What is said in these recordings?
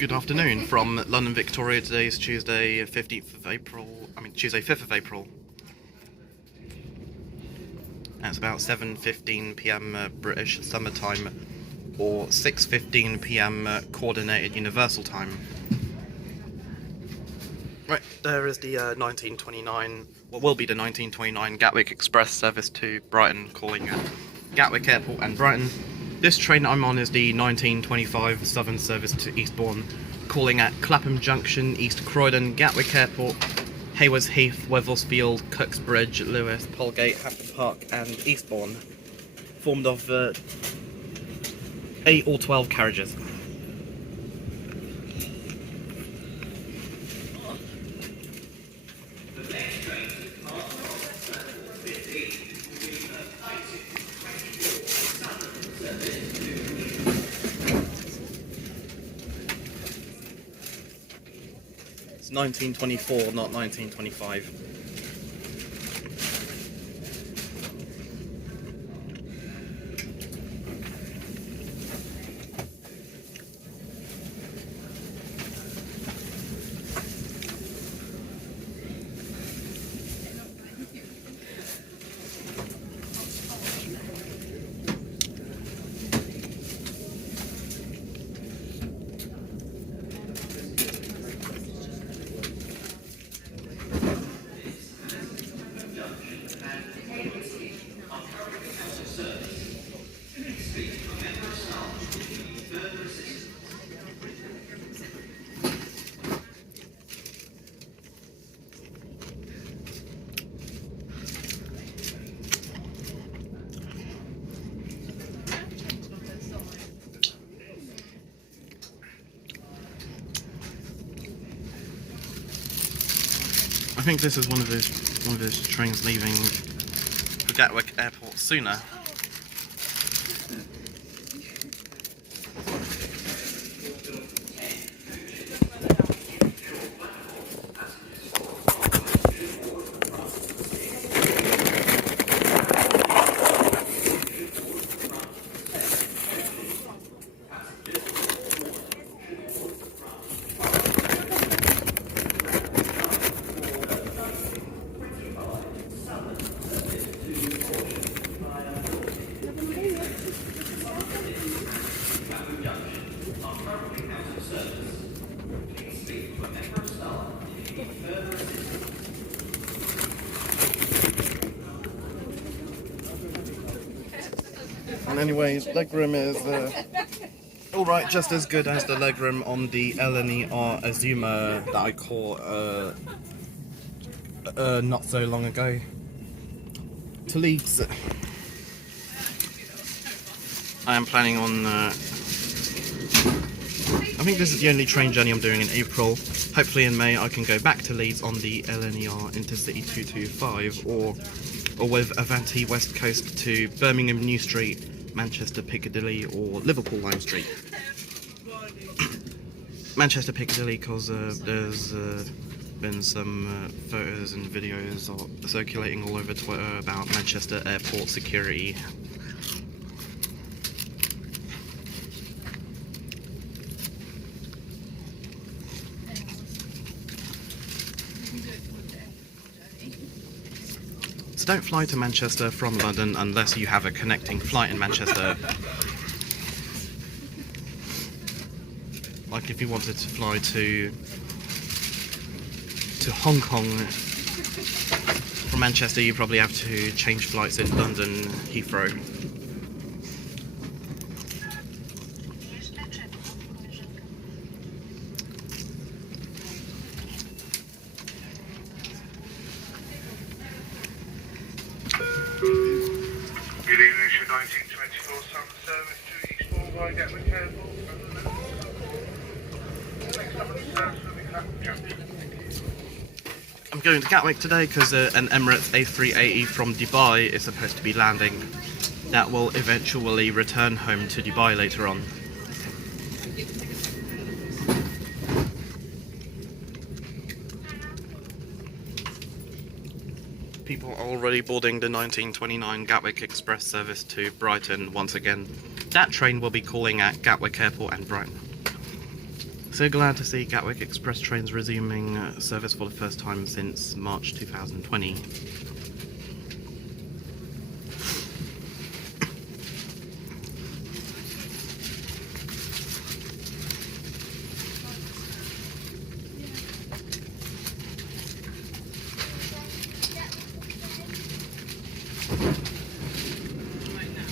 Good afternoon from London, Victoria. Today is Tuesday, 5th of April. And it's about 7:15 p.m. British Summer Time, or 6:15 p.m. Coordinated Universal Time. Right, there is the 1929, what will be the 1929 Gatwick Express service to Brighton, calling at Gatwick Airport and Brighton. This train I'm on is the 1925 Southern service to Eastbourne, calling at Clapham Junction, East Croydon, Gatwick Airport, Haywards Heath, Wivelsfield, Cooksbridge, Lewes, Polegate, Hampden Park and Eastbourne, formed of 8 or 12 carriages. It's 1924, not 1925. I think this is one of those trains leaving the Gatwick Airport sooner. And anyways, legroom is alright, just as good as the legroom on the LNER Azuma that I caught not so long ago. To Leeds, I am planning on I think this is the only train journey I'm doing in April. Hopefully in May I can go back to Leeds on the LNER Intercity 225 or with Avanti West Coast to Birmingham New Street, Manchester Piccadilly or Liverpool Lime Street. Manchester Piccadilly because there's been some photos and videos circulating all over Twitter about Manchester Airport security. So don't fly to Manchester from London unless you have a connecting flight in Manchester. Like if you wanted to fly to Hong Kong from Manchester, you probably have to change flights in London Heathrow. Good evening, this is your 1924 summer service to Eastbourne via Gatwick Airport. Next up on the service will be Clapham Junction. I'm going to Gatwick today because an Emirates A380 from Dubai is supposed to be landing. That will eventually return home to Dubai later on. People are already boarding the 1929 Gatwick Express service to Brighton once again. That train will be calling at Gatwick Airport and Brighton. So glad to see Gatwick Express trains resuming service for the first time since March 2020.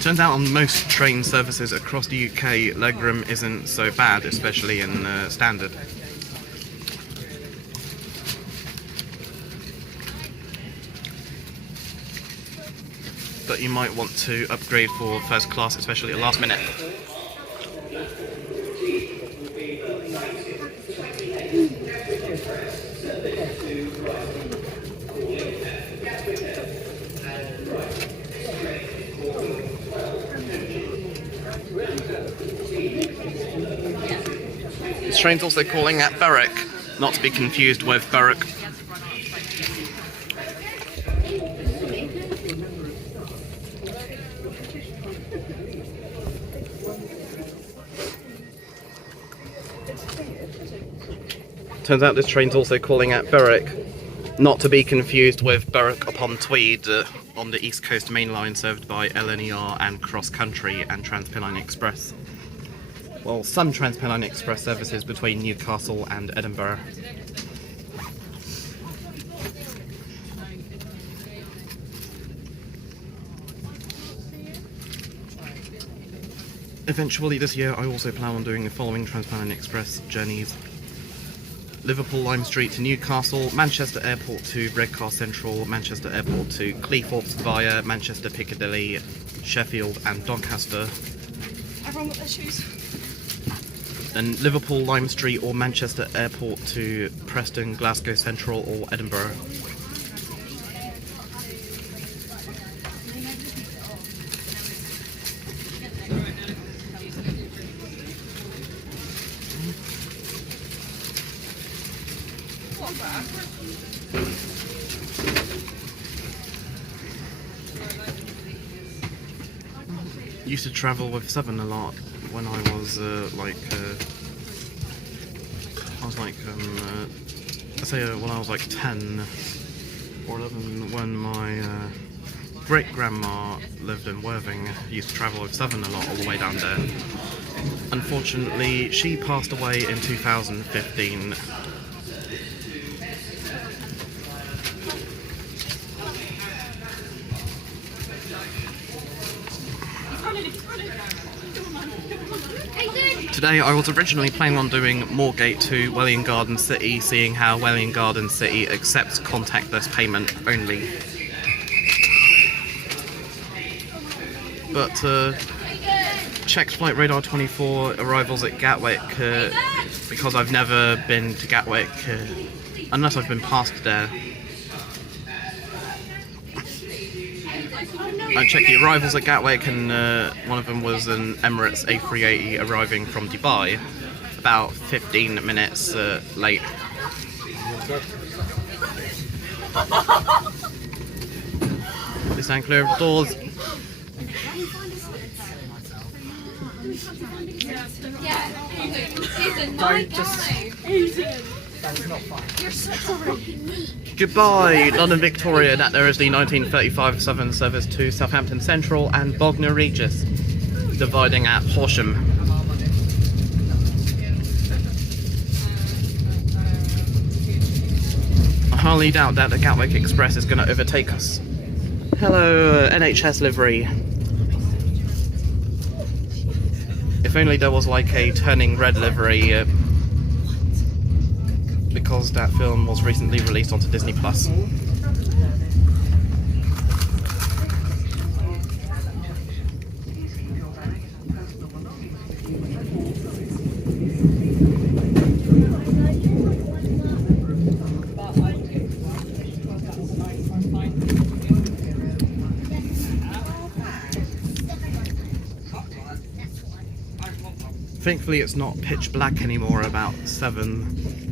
Turns out on most train services across the UK, legroom isn't so bad, especially in standard. But you might want to upgrade for first class, especially at last minute. This train's also calling at Berwick, not to be confused with Berwick. Turns out this train's also calling at Berwick, not to be confused with Berwick upon Tweed on the East Coast Main Line served by LNER and Cross Country and Transpennine Express. Well, some Transpennine Express services between Newcastle and Edinburgh. Eventually this year I also plan on doing the following Transpennine Express journeys: Liverpool Lime Street to Newcastle, Manchester Airport to Redcar Central, Manchester Airport to Cleethorpes via Manchester Piccadilly, Sheffield and Doncaster. Everyone got their shoes? Then Liverpool Lime Street or Manchester Airport to Preston, Glasgow Central or Edinburgh. Used to travel with Seven a lot when I was when I was like 10 or 11, when my great grandma lived in Worthing. Used to travel with Seven a lot all the way down there. Unfortunately, she passed away in 2015. Today I was originally planning on doing Moorgate to Welwyn Garden City, seeing how Welwyn Garden City accepts contactless payment only. But checked Flight Radar 24 arrivals at Gatwick, because I've never been to Gatwick, unless I've been past there. I checked the arrivals at Gatwick, and one of them was an Emirates A380 arriving from Dubai, about 15 minutes late. Please stand clear of the doors. Goodbye, London Victoria. That there is the 1935 Southern service to Southampton Central and Bognor Regis, dividing at Horsham. I highly doubt that the Gatwick Express is going to overtake us. Hello, NHS livery. If only there was like a turning red livery, because that film was recently released onto Disney+. Thankfully it's not pitch black anymore about 7.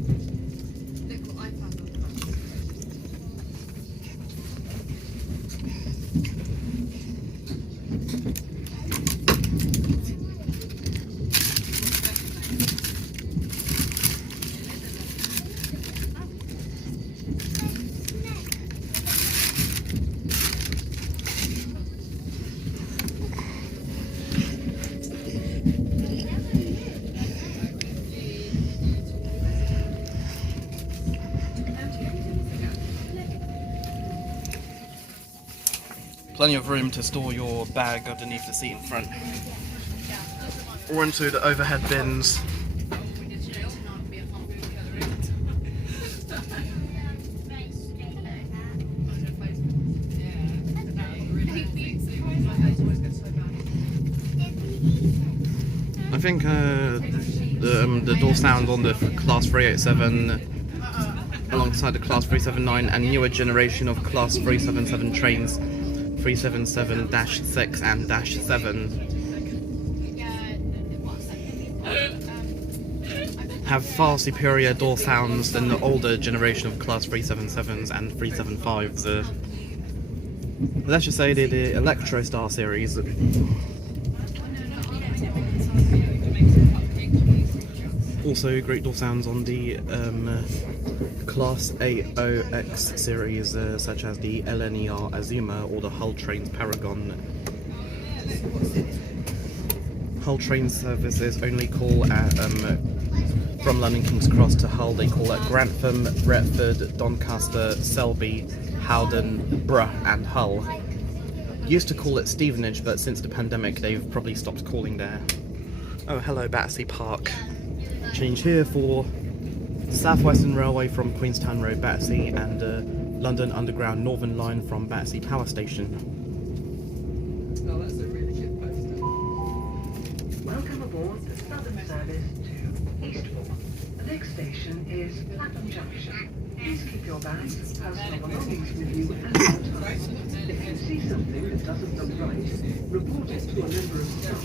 Plenty of room to store your bag underneath the seat in front, or into the overhead bins. I think the door sound on the Class 387 alongside the Class 379 and newer generation of Class 377 trains, 377-6 and -7, have far superior door sounds than the older generation of Class 377s and 375s. Let's just say the Electrostar series. Also great door sounds on the Class 80X series, such as the LNER Azuma or the Hull Trains Paragon. Hull Train services only call at from London King's Cross to Hull. They call at Grantham, Retford, Doncaster, Selby, Howden, Brough and Hull. Used to call it Stevenage, but since the pandemic they've probably stopped calling there. Oh, hello Battersea Park. Change here for South Western Railway from Queenstown Road, Battersea, and London Underground Northern Line from Battersea Power Station. Oh, that's a really good poster. Welcome aboard the Southern service to Eastbourne. The next station is Clapham Junction. Please keep your bags and personal belongings with you at all times. If you see something that doesn't look right, report it to a member of staff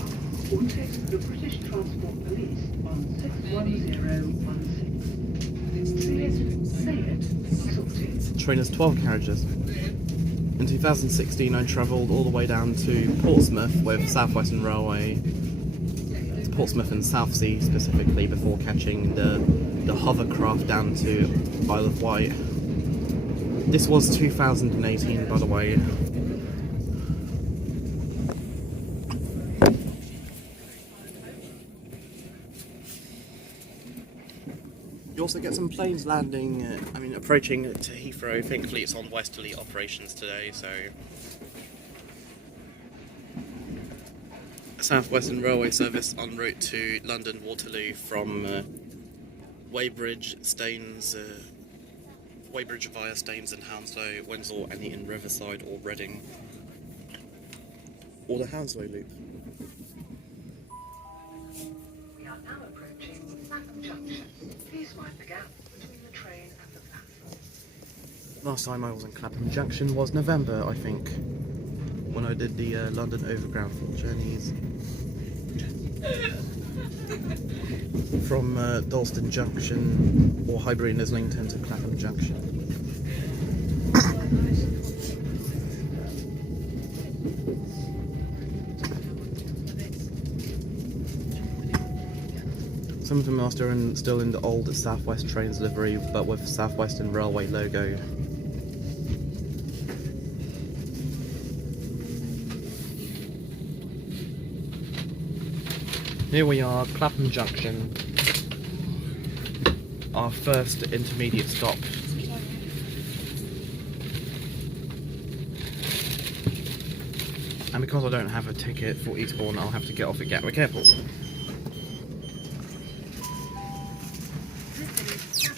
or text the British Transport Police on 61016. Say it, sort it. Train has 12 carriages. In 2016 I travelled all the way down to Portsmouth with South Western Railway, to Portsmouth and Southsea specifically, before catching the hovercraft down to Isle of Wight. This was 2018, by the way. You also get some planes landing, approaching to Heathrow. Thankfully it's on westerly operations today, so... South Western Railway service en route to London Waterloo from Weybridge, Staines, Weybridge via Staines and Hounslow, Windsor, and in Riverside or Reading, or the Hounslow loop. We are now approaching Clapham Junction. Please mind the gap between the train and the platform. Last time I was in Clapham Junction was November, I think, when I did the London Overground journeys from Dalston Junction or Highbury and Islington to Clapham Junction. Some of them are still in the old South West Trains livery, but with South Western Railway logo. Here we are, Clapham Junction, our first intermediate stop. And because I don't have a ticket for Eastbourne, I'll have to get off at Gatwick Airport. This is Clapham Junction.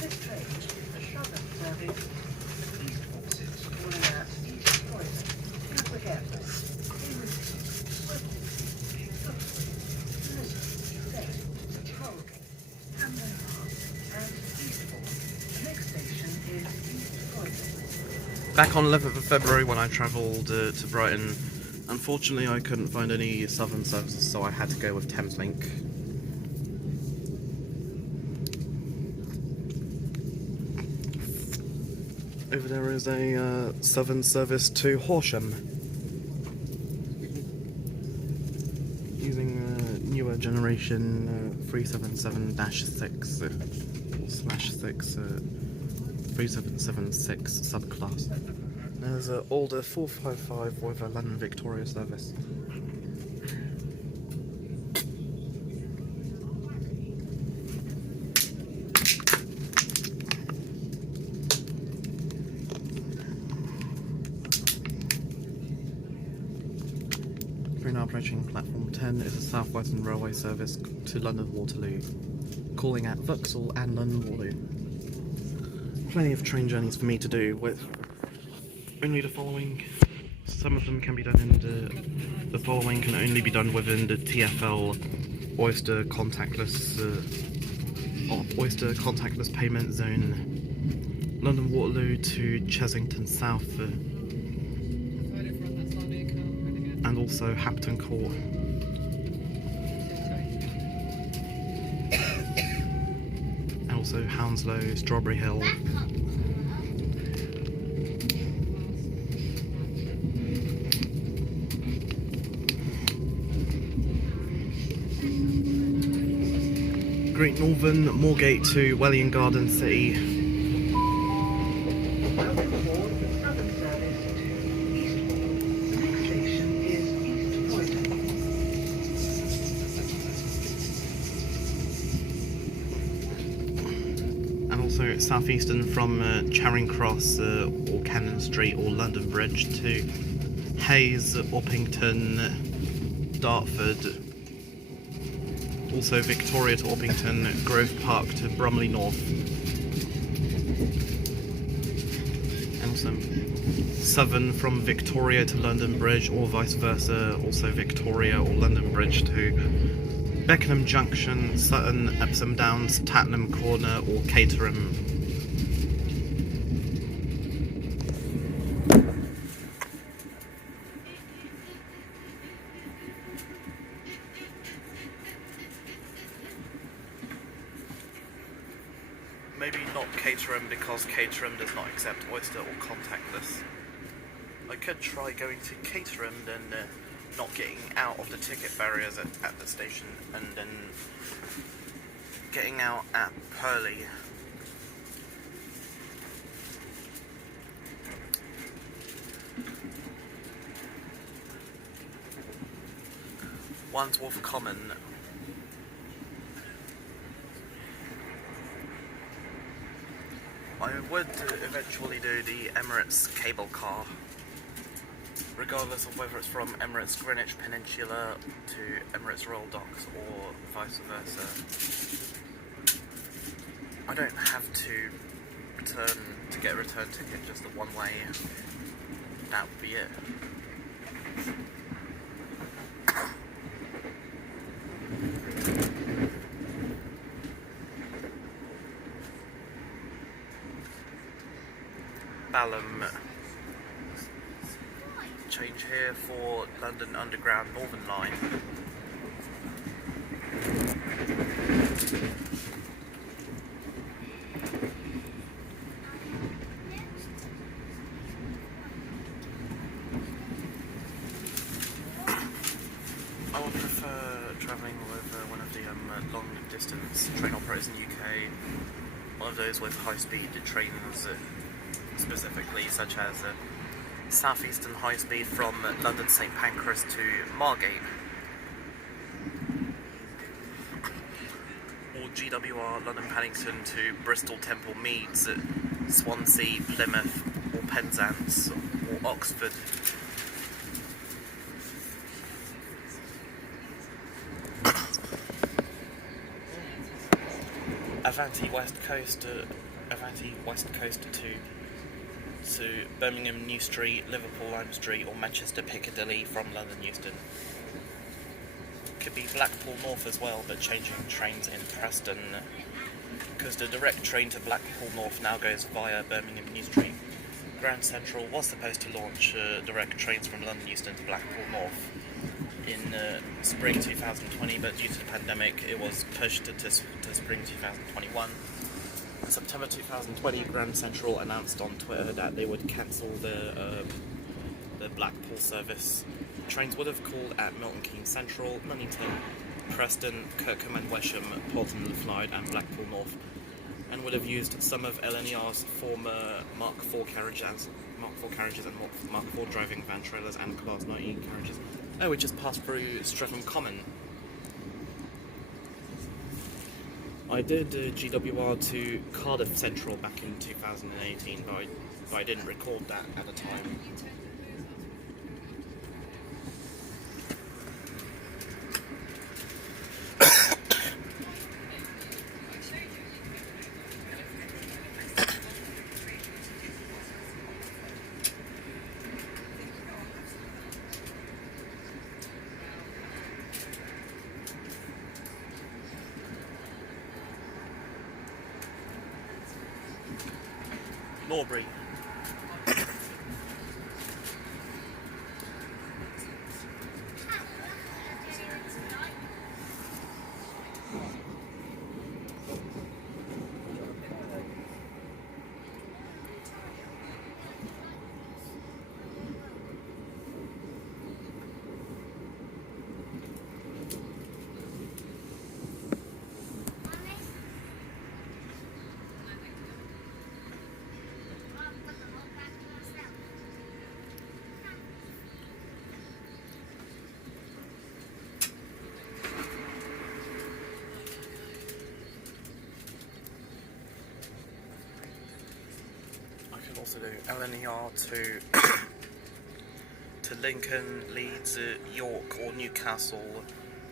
This train is the southern service to Eastbourne, calling at East Croydon, Gatwick Airport, Haywards Heath, Wivelsfield, Cooksbridge, Lewes, Polegate, Hampden Park and Eastbourne. The next station is East Croydon. Back on 11th of February when I travelled to Brighton, unfortunately I couldn't find any southern services, so I had to go with Thameslink. Over there is a southern service to Horsham, using newer generation 377-6 3776 subclass. There's an older 455 with a London Victoria service. Train now approaching platform 10 is a South Western Railway service to London Waterloo, calling at Vauxhall and London Waterloo. Plenty of train journeys for me to do, with only the following. Some of them can be done in the following can only be done within the TfL Oyster contactless payment zone. London Waterloo to Chessington South, and also Hampden Court. And also Hounslow, Strawberry Hill. Great Northern, Moorgate to Wellion Garden City. Welcome aboard the Southern service to Eastbourne. The next station is East Croydon. And also Southeastern from Charing Cross or Cannon Street or London Bridge to Hayes, Orpington, Dartford. Also Victoria to Orpington, Grove Park to Bromley North. And also Southern from Victoria to London Bridge or vice versa, also Victoria or London Bridge to Beckenham Junction, Sutton, Epsom Downs, Tattenham Corner or Caterham. Maybe not Caterham because Caterham does not accept Oyster or contactless. I could try going to Caterham, then not getting out of the ticket barriers at the station, and then getting out at Purley. Wandsworth Common. I would eventually do the Emirates cable car, regardless of whether it's from Emirates Greenwich Peninsula to Emirates Royal Docks or vice versa. I don't have to get a return ticket, just the one way. That would be it. Balham. Change here for London Underground Northern Line. I would prefer travelling with one of the long distance train operators in the UK, one of those with high speed trains specifically, such as Southeastern High Speed from London St Pancras to Margate, or GWR London Paddington to Bristol Temple Meads, Swansea, Plymouth, or Penzance, or Oxford. Avanti West Coast to Birmingham New Street, Liverpool Lime Street, or Manchester Piccadilly from London Euston. Could be Blackpool North as well, but changing trains in Preston, because the direct train to Blackpool North now goes via Birmingham New Street. Grand Central was supposed to launch direct trains from London Euston to Blackpool North in spring 2020, but due to the pandemic it was pushed to spring 2021. In September 2020, Grand Central announced on Twitter that they would cancel the Blackpool service. Trains would have called at Milton Keynes Central, Nuneaton, Preston, Kirkham and Wesham, Bolton and Clyde and Blackpool North, and would have used some of LNER's former Mark IV carriages and Mark IV driving van trailers and Class 19 carriages. Oh, it just passed through Streatham Common. I did GWR to Cardiff Central back in 2018, but I didn't record that at the time. Norbury. Also do LNER to Lincoln, Leeds, York or Newcastle,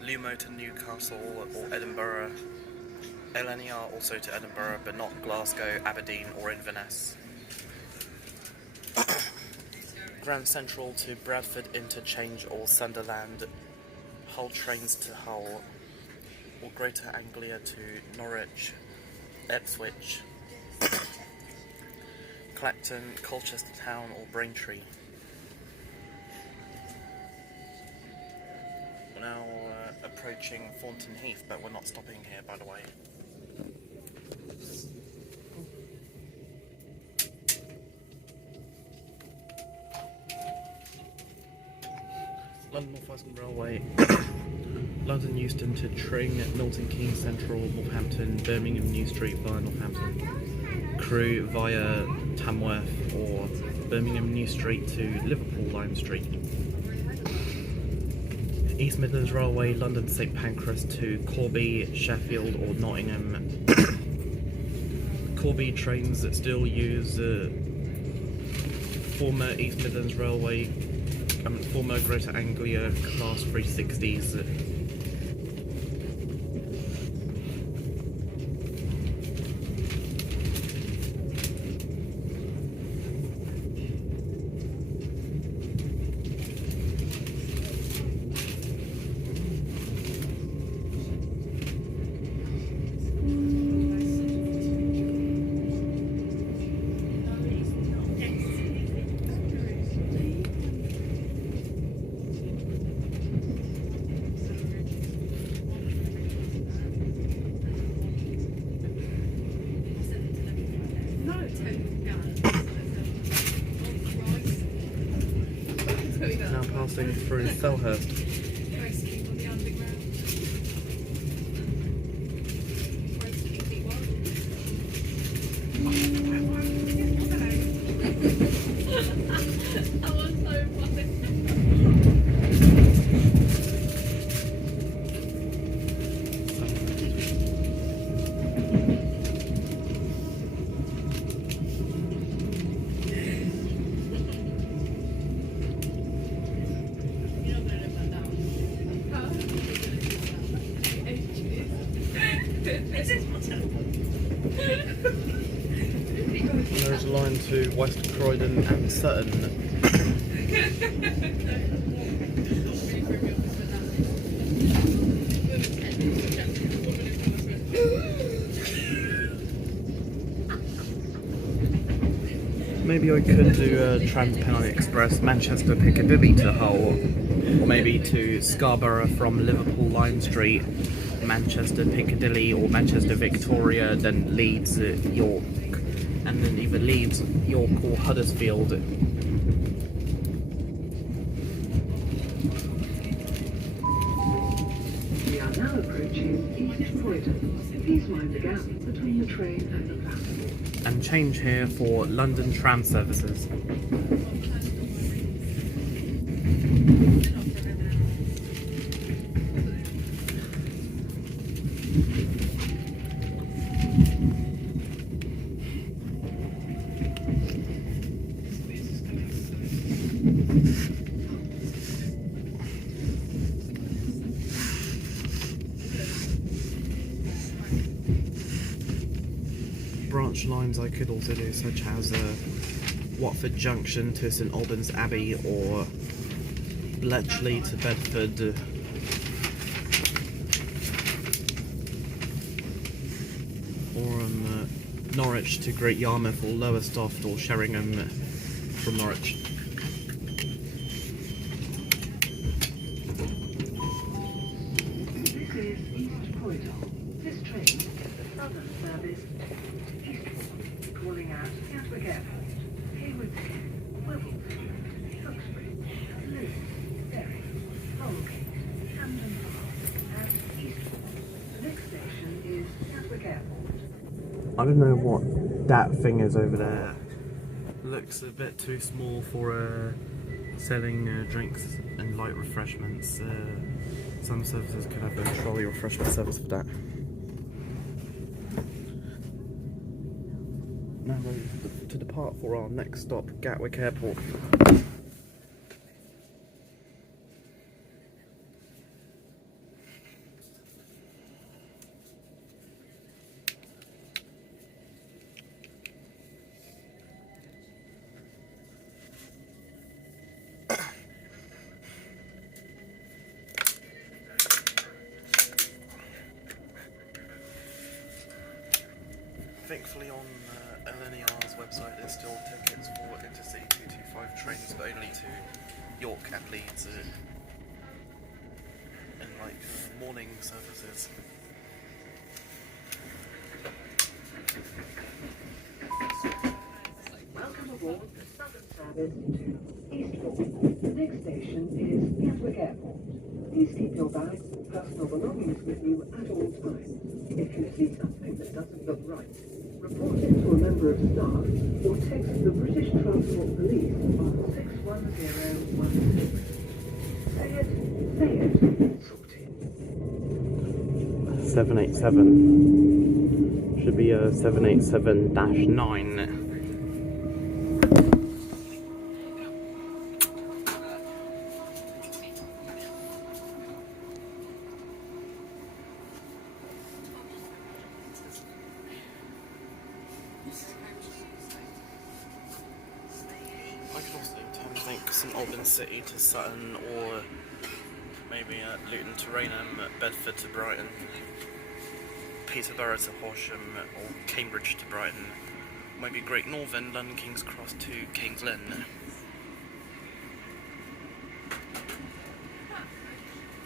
Lumo to Newcastle or Edinburgh, LNER also to Edinburgh but not Glasgow, Aberdeen or Inverness. Grand Central to Bradford Interchange or Sunderland, Hull trains to Hull, or Greater Anglia to Norwich, Ipswich, Clacton, Colchester Town or Braintree. We're now approaching Thornton Heath, but we're not stopping here, by the way. London North Western Railway, London Euston to Tring, Milton Keynes Central, Northampton, Birmingham New Street via Northampton, Crewe via Tamworth or Birmingham New Street to Liverpool Lime Street. East Midlands Railway, London St Pancras to Corby, Sheffield or Nottingham. Corby trains that still use former East Midlands Railway, former Greater Anglia Class 360s. Now passing through Selhurst. There's a line to West Croydon and Sutton. Maybe I could do Trans-Pennine Express Manchester Piccadilly to Hull, or maybe to Scarborough from Liverpool Lime Street, Manchester Piccadilly or Manchester Victoria, then Leeds, York, and then either Leeds, York or Huddersfield. We are now approaching East Croydon. Please mind the gap between the train and the platform. And change here for London tram services. Branch lines I could also do, such as Watford Junction to St Albans Abbey, or Bletchley to Bedford, or Norwich to Great Yarmouth or Lowestoft or Sheringham from Norwich. This is East Croydon. This train is the southern service to Eastbourne, calling at Gatwick Airport, Haywards Heath, Wivelsfield, Cooksbridge, Lewes, Berwick, Polegate, Hampden Park and Eastbourne. The next station is Gatwick Airport. I don't know what that thing is over there. Looks a bit too small for selling drinks and light refreshments. Some services could have a trolley refreshment service for that. Now ready to depart for our next stop, Gatwick Airport. Thankfully on LNER's website there's still tickets for Intercity 225 trains, but only to York and Leeds and like morning services. Welcome aboard the southern service to Eastbourne. The next station is Gatwick Airport. Please keep your bags and personal belongings with you at all times. If you see something that doesn't look right, report it to a member of staff or text the British Transport Police on 61016. Say it, sort it. 787 should be a 787-9. I could also think St Albans City to Sutton, or maybe Luton to Raynham, Bedford to Brighton, Peterborough to Horsham, or Cambridge to Brighton, maybe Great Northern, London King's Cross to King's Lynn.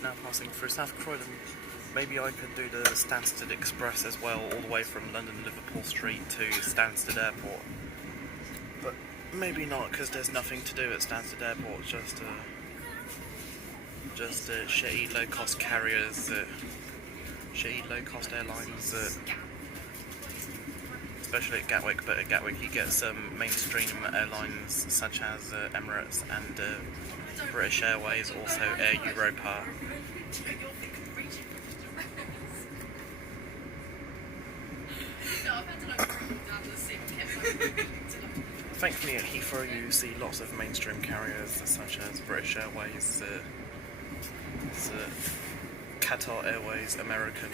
Now passing through South Croydon, maybe I could do the Stansted Express as well, all the way from London Liverpool Street to Stansted Airport. But maybe not, because there's nothing to do at Stansted Airport, just shitty low-cost carriers, shitty low-cost airlines, especially at Gatwick. But at Gatwick you get some mainstream airlines such as Emirates and British Airways, also Air Europa. Thankfully at Heathrow you see lots of mainstream carriers such as British Airways, Qatar Airways, American,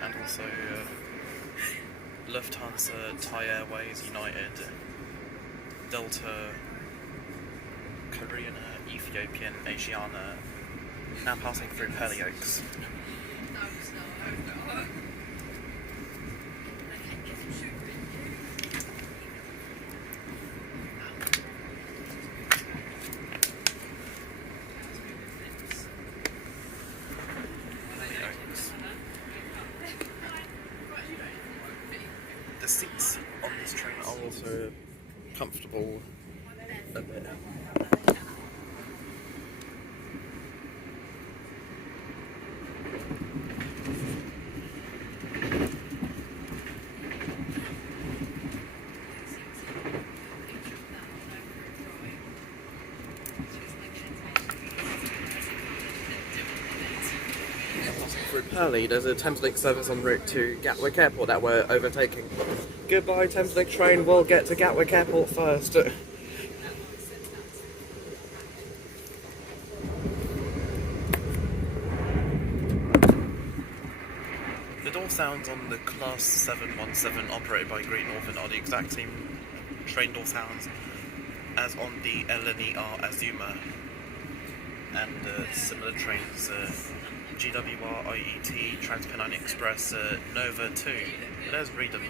and also Lufthansa, Thai Airways, United, Delta, Korean, Ethiopian, Asiana. Now passing through Polegate. The seats on this train are also comfortable a bit. Through Purley, there's a Thameslink service en route to Gatwick Airport that we're overtaking. Goodbye Thameslink train, we'll get to Gatwick Airport first. The door sounds on the Class 717 operated by Great Northern are the exact same train door sounds as on the LNER Azuma. and similar trains, GWR, IET, Transpennine Express, Nova 2. There's Reedham.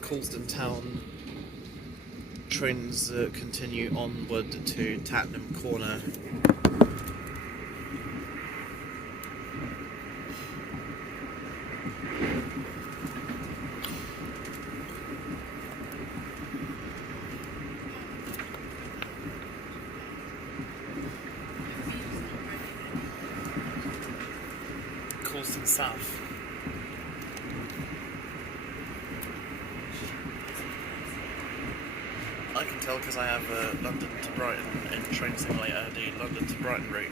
Colston Town. Trains continue onward to Tattenham Corner. Colston South. I can tell because I have London to Brighton in Train Simulator, the London to Brighton route.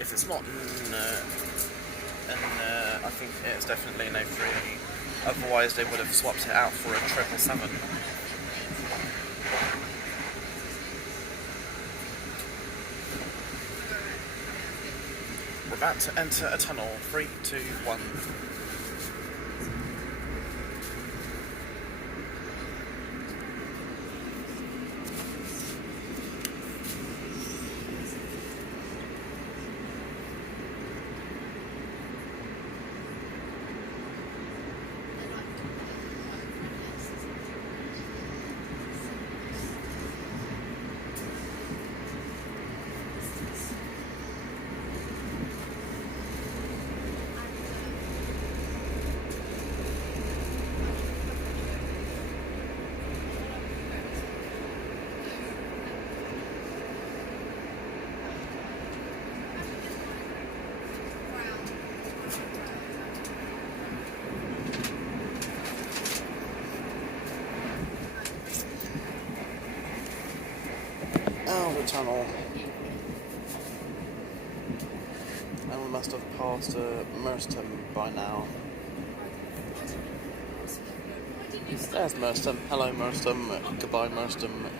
If it's not I think it's definitely an A3. Otherwise, they would have swapped it out for a 777. We're about to enter a tunnel. 3, 2, 1. Tunnel, and we must have passed Merstham by now. There's Merstham. Hello Merstham. Goodbye Merstham.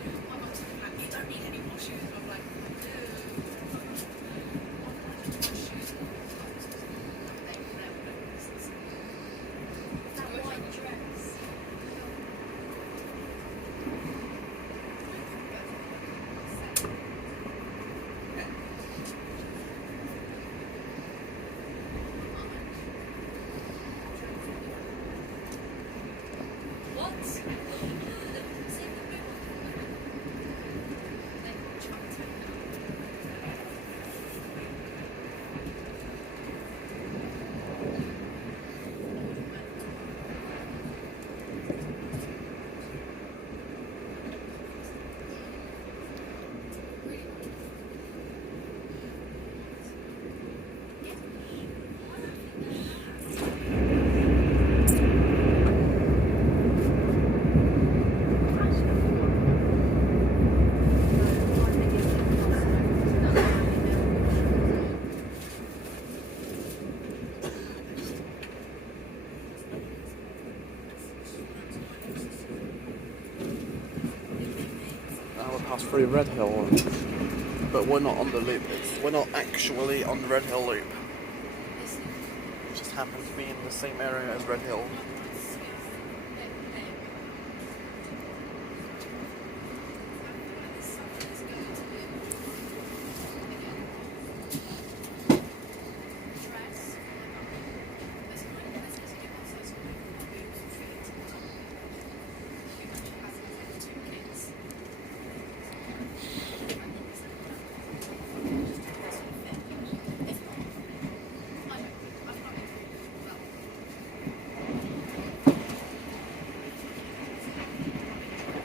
pass through Red Hill, but we're not on the loop. We're not actually on the Red Hill loop. It just happens to be in the same area as Red Hill.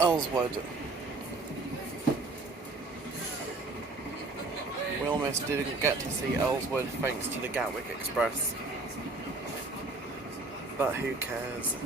Ellswood. We almost didn't get to see Ellswood thanks to the Gatwick Express. But who cares?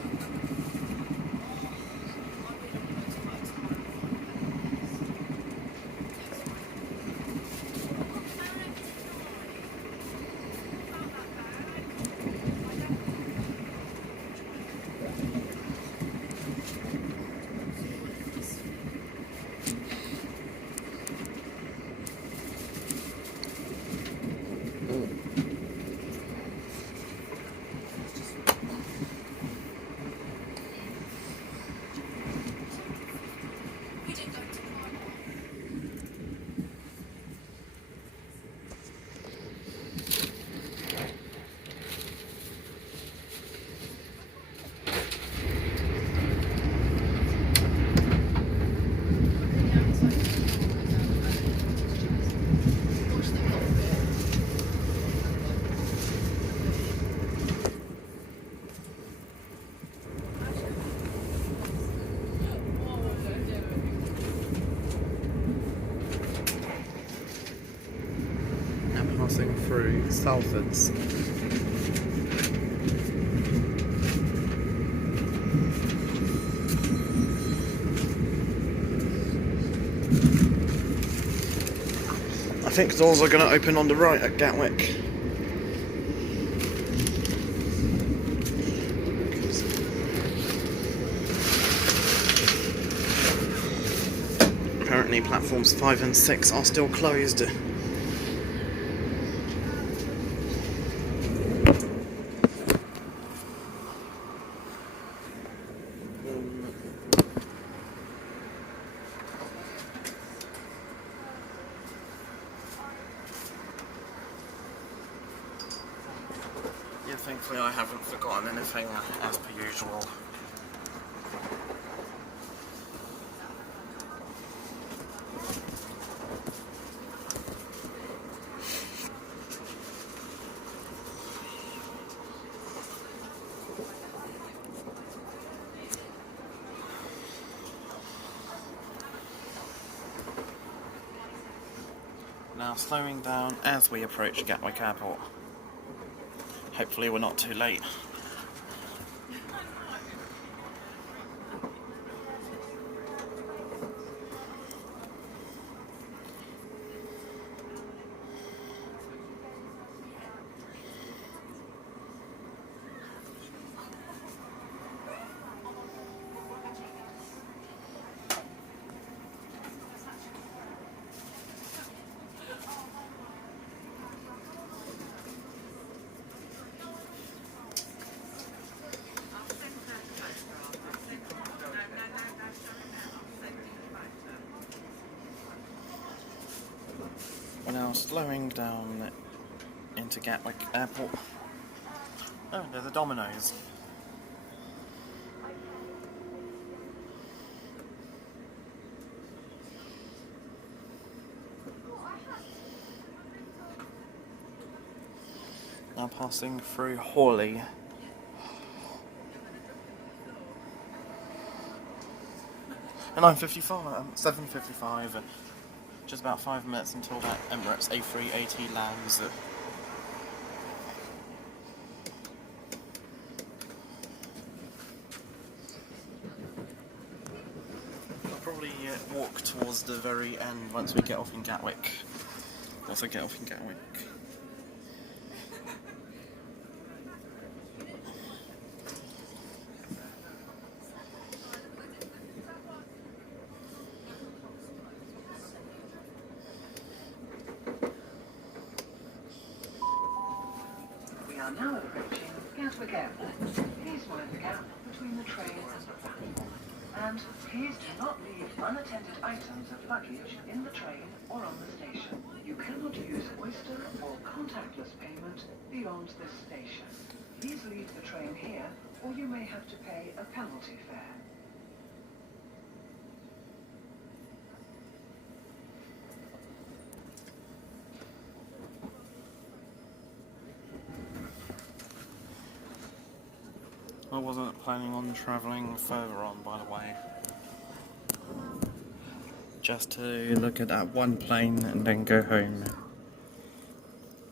Passing through Salfords. I think doors are going to open on the right at Gatwick. Apparently platforms 5 and 6 are still closed. Yeah, thankfully I haven't forgotten anything as per usual. Now slowing down as we approach Gatwick Airport. Hopefully we're not too late. We're now slowing down into Gatwick Airport. Oh, there's a Domino's. Now passing through Hawley. And 7:55. Just about 5 minutes until that Emirates A380 lands. I'll probably walk towards the very end once we get off in Gatwick. Gatwick Airport, please mind the gap between the train and the platform. And please do not leave unattended items of luggage in the train or on the station. You cannot use Oyster or contactless payment beyond this station. Please leave the train here, or you may have to pay a penalty fare. I wasn't planning on travelling further on, by the way. Just to look at that one plane and then go home.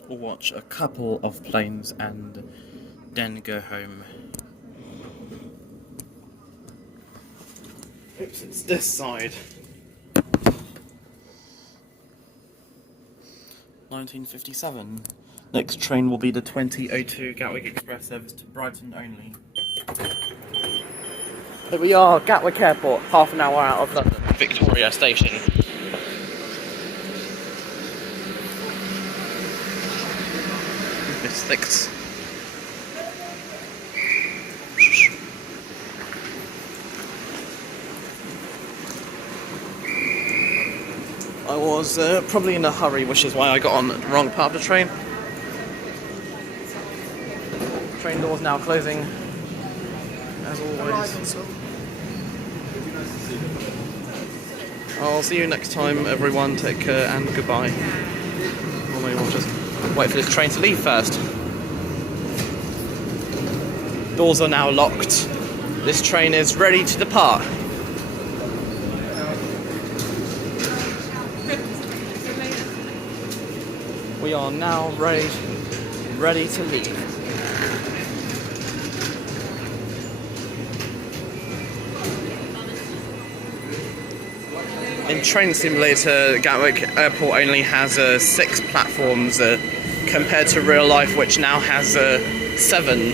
Or watch a couple of planes and then go home. Oops, it's this side. 1957. Next train will be the 2002 Gatwick Express service to Brighton only. Here we are, Gatwick Airport, half an hour out of London, Victoria Station. This sticks. I was probably in a hurry, which is why I got on the wrong part of the train. Train doors now closing, as always. I'll see you next time, everyone. Take care and goodbye. Or maybe we'll just wait for this train to leave first. Doors are now locked. This train is ready to depart. We are now ready to leave. In Train Simulator, Gatwick Airport only has 6 platforms compared to real life, which now has 7.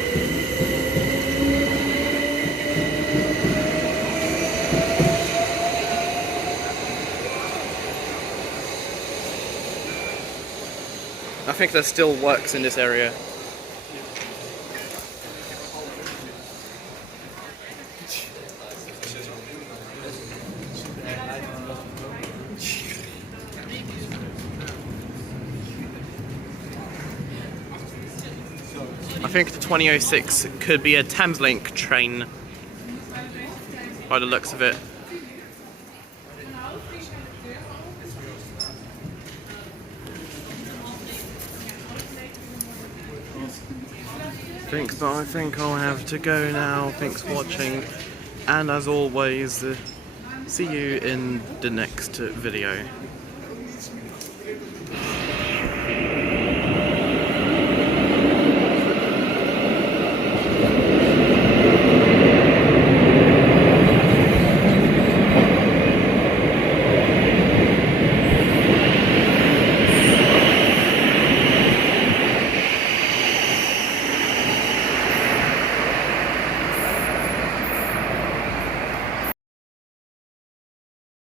I think there still works in this area. I think the 2006 could be a Thameslink train by the looks of it. I think I'll have to go now. Thanks for watching, and as always, see you in the next video.